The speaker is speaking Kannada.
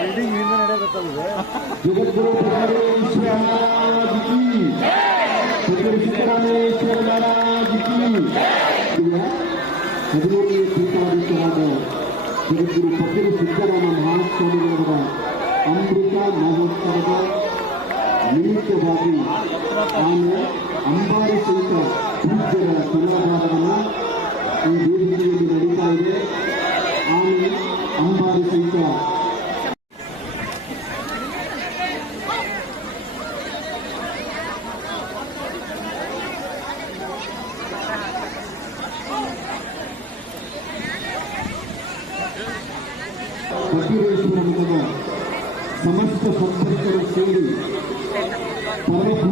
ಬಿಲ್ಡಿಂಗ್ ಹಿಂದೆ ನಡೆಯಬೇಕಲ್ವೇ? ಜಗದ್ಗುರು ಸಿದ್ದರಾಮೇಶ್ವರ ಮಹಾರಾಜ್ ಕಿ ಜಗದ್ಗುರು ಸಿದ್ದರಾಮೇಶ್ವರ ಮಹಾರಾಜ್ ಕಿ 13ನೇ ಪೀಠಾಧೀಶರಾದ ಜಗದ್ಗುರು ಪಟ್ಟಣ ಸಿದ್ದರಾಮ ಮಹಾಸ್ವಾಮಿಗಳವರ ಅಮೃತ ಮಹೋತ್ಸವದ ನಿಮಿತ್ತವಾಗಿ ನಾನು ಅಂಬಾರಿ ಸಹಿತ ಪೂಜ್ಯರ ತುಲಾಭಾರವನ್ನು ಈ ವೇದಿಕೆಯಲ್ಲಿ ನಡೀತಾ ಇದೆ. ಆನೆ ಅಂಬಾರಿ ಸಹಿತ ಬಸವೇಶ್ವರ ಮಠದ ಸಮಸ್ತ ಸಂಪರ್ಕರು ಸೇರಿ ಪರಮ